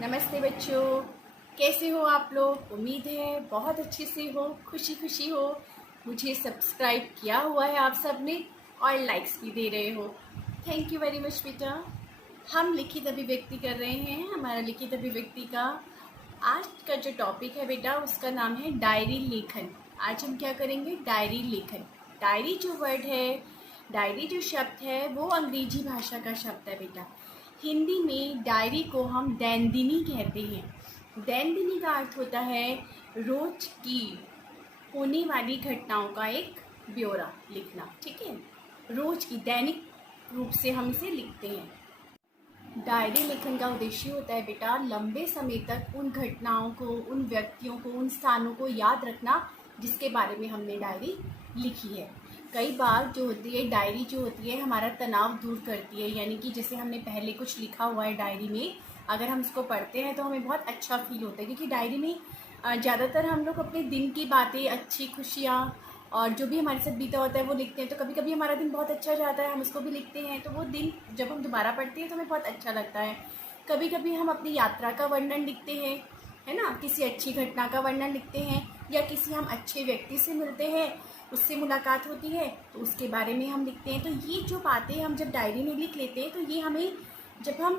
नमस्ते बच्चों, कैसे हो आप लोग। उम्मीद है बहुत अच्छे से हो, खुशी खुशी हो। मुझे सब्सक्राइब किया हुआ है आप सब ने और लाइक्स भी दे रहे हो। थैंक यू वेरी मच बेटा। हम लिखित अभिव्यक्ति कर रहे हैं। हमारा लिखित अभिव्यक्ति का आज का जो टॉपिक है बेटा, उसका नाम है डायरी लेखन। आज हम क्या करेंगे? डायरी लेखन। डायरी जो वर्ड है, डायरी जो शब्द है, वो अंग्रेजी भाषा का शब्द है बेटा। हिंदी में डायरी को हम दैनंदिनी कहते हैं। दैनंदिनी का अर्थ होता है रोज की होने वाली घटनाओं का एक ब्यौरा लिखना। ठीक है, रोज की दैनिक रूप से हम इसे लिखते हैं। डायरी लेखन का उद्देश्य होता है बेटा लंबे समय तक उन घटनाओं को, उन व्यक्तियों को, उन स्थानों को याद रखना जिसके बारे में हमने डायरी लिखी है। कई बार जो होती है डायरी जो होती है हमारा तनाव दूर करती है, यानी कि जैसे हमने पहले कुछ लिखा हुआ है डायरी में, अगर हम उसको पढ़ते हैं तो हमें बहुत अच्छा फील होता है। क्योंकि डायरी में ज़्यादातर हम लोग अपने दिन की बातें, अच्छी खुशियाँ और जो भी हमारे साथ बीता होता है वो लिखते हैं। तो कभी कभी हमारा दिन बहुत अच्छा जाता है, हम उसको भी लिखते हैं, तो वो दिन जब हम दोबारा पढ़ते हैं तो हमें बहुत अच्छा लगता है। कभी कभी हम अपनी यात्रा का वर्णन लिखते हैं, है ना, किसी अच्छी घटना का वर्णन लिखते हैं, या किसी हम अच्छे व्यक्ति से मिलते हैं, उससे मुलाकात होती है तो उसके बारे में हम लिखते हैं। तो ये जो बातें हम जब डायरी में लिख लेते हैं तो ये हमें, जब हम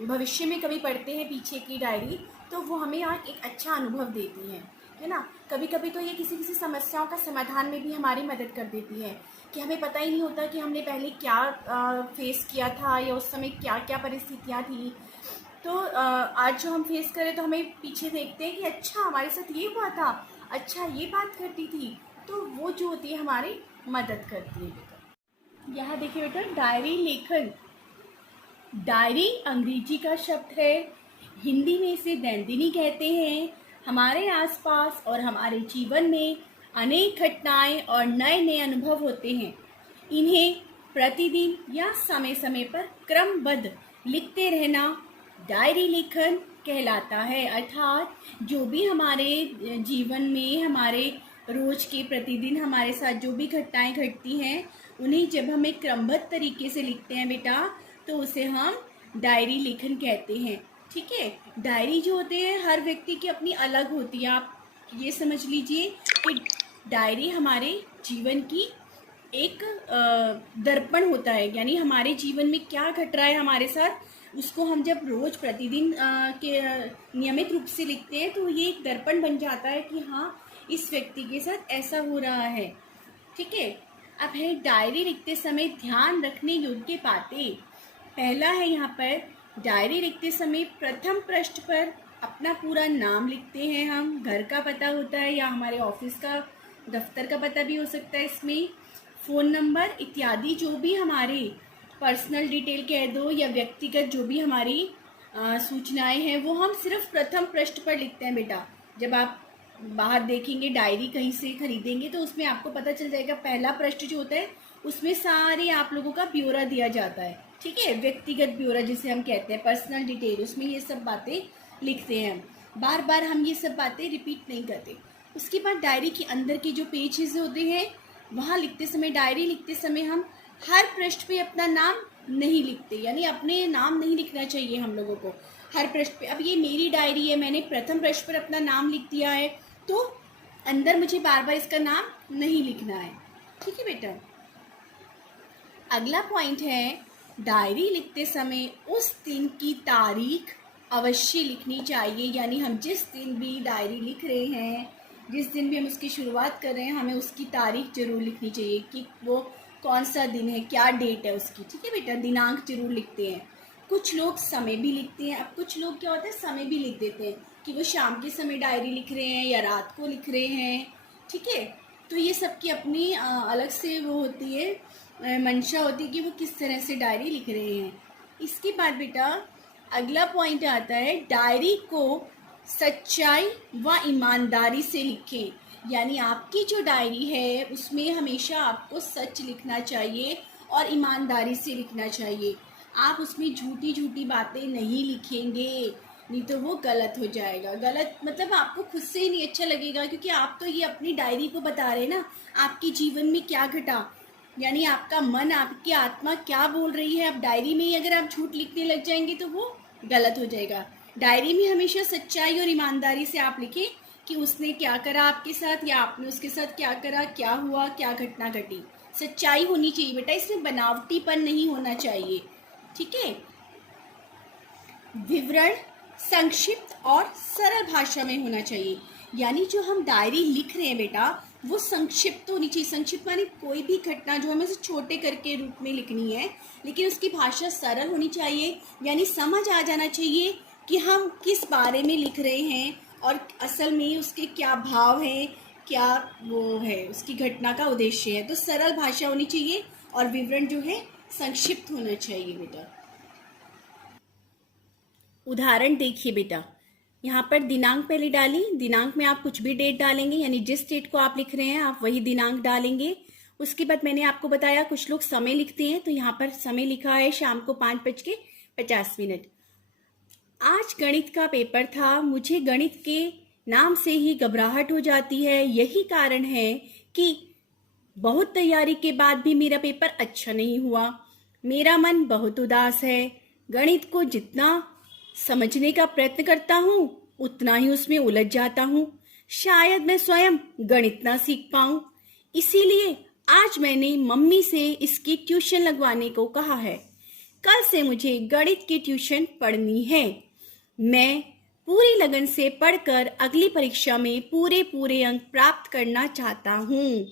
भविष्य में कभी पढ़ते हैं पीछे की डायरी, तो वो हमें आज एक अच्छा अनुभव देती है ना। कभी कभी तो ये किसी किसी समस्याओं का समाधान में भी हमारी मदद कर देती है कि हमें पता ही नहीं होता कि हमने पहले क्या फेस किया था या उस समय क्या क्या परिस्थितियाँ थी। तो आज जो हम फेस करें तो हमें पीछे देखते हैं कि अच्छा हमारे साथ ये हुआ था, अच्छा ये बात घटी थी, तो वो जो होती है हमारी मदद करती है बेटा। यहाँ देखिए बेटा, डायरी लेखन। डायरी अंग्रेजी का शब्द है, हिंदी में इसे दैनंदिनी कहते हैं। हमारे आसपास और हमारे जीवन में अनेक घटनाएं और नए नए अनुभव होते हैं। इन्हें प्रतिदिन या समय समय पर क्रमबद्ध लिखते रहना डायरी लेखन कहलाता है। अर्थात जो भी हमारे जीवन में, हमारे रोज के प्रतिदिन हमारे साथ जो भी घटनाएं घटती हैं, उन्हें जब हम एक क्रमबद्ध तरीके से लिखते हैं बेटा, तो उसे हम डायरी लेखन कहते हैं। ठीक है, डायरी जो होते हैं हर व्यक्ति की अपनी अलग होती है। आप ये समझ लीजिए कि डायरी हमारे जीवन की एक दर्पण होता है, यानी हमारे जीवन में क्या घट रहा है हमारे साथ, उसको हम जब रोज प्रतिदिन के नियमित रूप से लिखते हैं तो ये एक दर्पण बन जाता है कि हाँ, इस व्यक्ति के साथ ऐसा हो रहा है। ठीक है, अब है डायरी लिखते समय ध्यान रखने योग्य बातें। पहला है यहाँ पर, डायरी लिखते समय प्रथम पृष्ठ पर अपना पूरा नाम लिखते हैं हम। घर का पता होता है या हमारे ऑफिस का, दफ्तर का पता भी हो सकता है इसमें, फ़ोन नंबर इत्यादि जो भी हमारे पर्सनल डिटेल कह दो या व्यक्तिगत जो भी हमारी सूचनाएं हैं, वो हम सिर्फ प्रथम पृष्ठ पर लिखते हैं बेटा। जब आप बाहर देखेंगे डायरी कहीं से खरीदेंगे तो उसमें आपको पता चल जाएगा, पहला पृष्ठ जो होता है उसमें सारे आप लोगों का ब्यौरा दिया जाता है। ठीक है, व्यक्तिगत ब्यौरा जिसे हम कहते हैं, पर्सनल डिटेल, उसमें ये सब बातें लिखते हैं हम। बार बार हम ये सब बातें रिपीट नहीं करते। उसके बाद डायरी के अंदर के जो पेजेस होते हैं, वहाँ लिखते समय, डायरी लिखते समय हम हर पृष्ठ पे अपना नाम नहीं लिखते, यानी अपने नाम नहीं लिखना चाहिए हम लोगों को हर पृष्ठ पे। अब ये मेरी डायरी है, मैंने प्रथम पृष्ठ पर अपना नाम लिख दिया है, तो अंदर मुझे बार बार इसका नाम नहीं लिखना है। ठीक है बेटा। अगला पॉइंट है, डायरी लिखते समय उस दिन की तारीख अवश्य लिखनी चाहिए। यानी हम जिस दिन भी डायरी लिख रहे हैं, जिस दिन भी हम उसकी शुरुआत कर रहे हैं, हमें उसकी तारीख जरूर लिखनी चाहिए कि वो कौन सा दिन है, क्या डेट है उसकी। ठीक है बेटा, दिनांक जरूर लिखते हैं। कुछ लोग समय भी लिखते हैं। अब कुछ लोग क्या होता है, समय भी लिख देते हैं कि वो शाम के समय डायरी लिख रहे हैं या रात को लिख रहे हैं। ठीक है, तो ये सबकी अपनी अलग से वो होती है, मंशा होती है कि वो किस तरह से डायरी लिख रहे हैं। इसके बाद बेटा अगला पॉइंट आता है, डायरी को सच्चाई व ईमानदारी से लिखें। यानी आपकी जो डायरी है उसमें हमेशा आपको सच लिखना चाहिए और ईमानदारी से लिखना चाहिए। आप उसमें झूठी झूठी बातें नहीं लिखेंगे, नहीं तो वो गलत हो जाएगा। गलत मतलब आपको खुद से ही नहीं अच्छा लगेगा, क्योंकि आप तो ये अपनी डायरी को बता रहे हैं ना, आपके जीवन में क्या घटा, यानी आपका मन, आपकी आत्मा क्या बोल रही है। अब डायरी में ही अगर आप झूठ लिखने लग जाएंगे तो वो गलत हो जाएगा। डायरी में हमेशा सच्चाई और ईमानदारी से आप लिखें कि उसने क्या करा आपके साथ या आपने उसके साथ क्या करा, क्या हुआ, क्या घटना घटी। सच्चाई होनी चाहिए बेटा, इसमें बनावटीपन नहीं होना चाहिए, ठीक है। विवरण संक्षिप्त और सरल भाषा में होना चाहिए, यानी जो हम डायरी लिख रहे हैं बेटा वो संक्षिप्त होनी चाहिए। संक्षिप्त माने कोई भी घटना जो हमें छोटे करके रूप में लिखनी है, लेकिन उसकी भाषा सरल होनी चाहिए, यानी समझ आ जाना चाहिए कि हम किस बारे में लिख रहे हैं और असल में उसके क्या भाव हैं, क्या वो है, उसकी घटना का उद्देश्य है। तो सरल भाषा होनी चाहिए और विवरण जो है संक्षिप्त होना चाहिए बेटा। उदाहरण देखिए बेटा, यहाँ पर दिनांक पहले डाली, दिनांक में आप कुछ भी डेट डालेंगे, यानी जिस डेट को आप लिख रहे हैं आप वही दिनांक डालेंगे। उसके बाद मैंने आपको बताया कुछ लोग समय लिखते हैं, तो यहाँ पर समय लिखा है शाम को 5:50। आज गणित का पेपर था, मुझे गणित के नाम से ही घबराहट हो जाती है। यही कारण है कि बहुत तैयारी के बाद भी मेरा पेपर अच्छा नहीं हुआ। मेरा मन बहुत उदास है। गणित को जितना समझने का प्रयत्न करता हूँ उतना ही उसमें उलझ जाता हूँ। शायद मैं स्वयं गणित ना सीख पाऊँ। इसीलिए आज मैंने मम्मी से इसकी ट्यूशन लगवाने को कहा है। कल से मुझे गणित की ट्यूशन पढ़नी है। मैं पूरी लगन से पढ़कर अगली परीक्षा में पूरे अंक प्राप्त करना चाहता हूँ।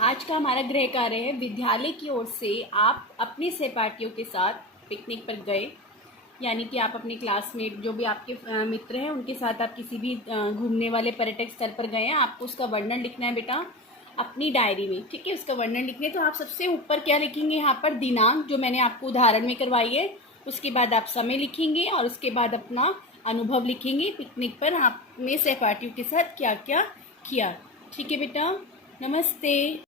आज का हमारा गृह कार्य है, विद्यालय की ओर से आप अपने सहपाठियों के साथ पिकनिक पर गए, यानी कि आप अपने क्लासमेट जो भी आपके मित्र हैं उनके साथ आप किसी भी घूमने वाले पर्यटक स्थल पर गए हैं। आपको उसका वर्णन लिखना है बेटा अपनी डायरी में, ठीक है। उसका वर्णन लिखने तो आप सबसे ऊपर क्या लिखेंगे, यहाँ पर दिनांक जो मैंने आपको उदाहरण में करवाई है, उसके बाद आप समय लिखेंगे और उसके बाद अपना अनुभव लिखेंगे पिकनिक पर आपने सहपाठियों के साथ क्या क्या किया, ठीक है बेटा। नमस्ते।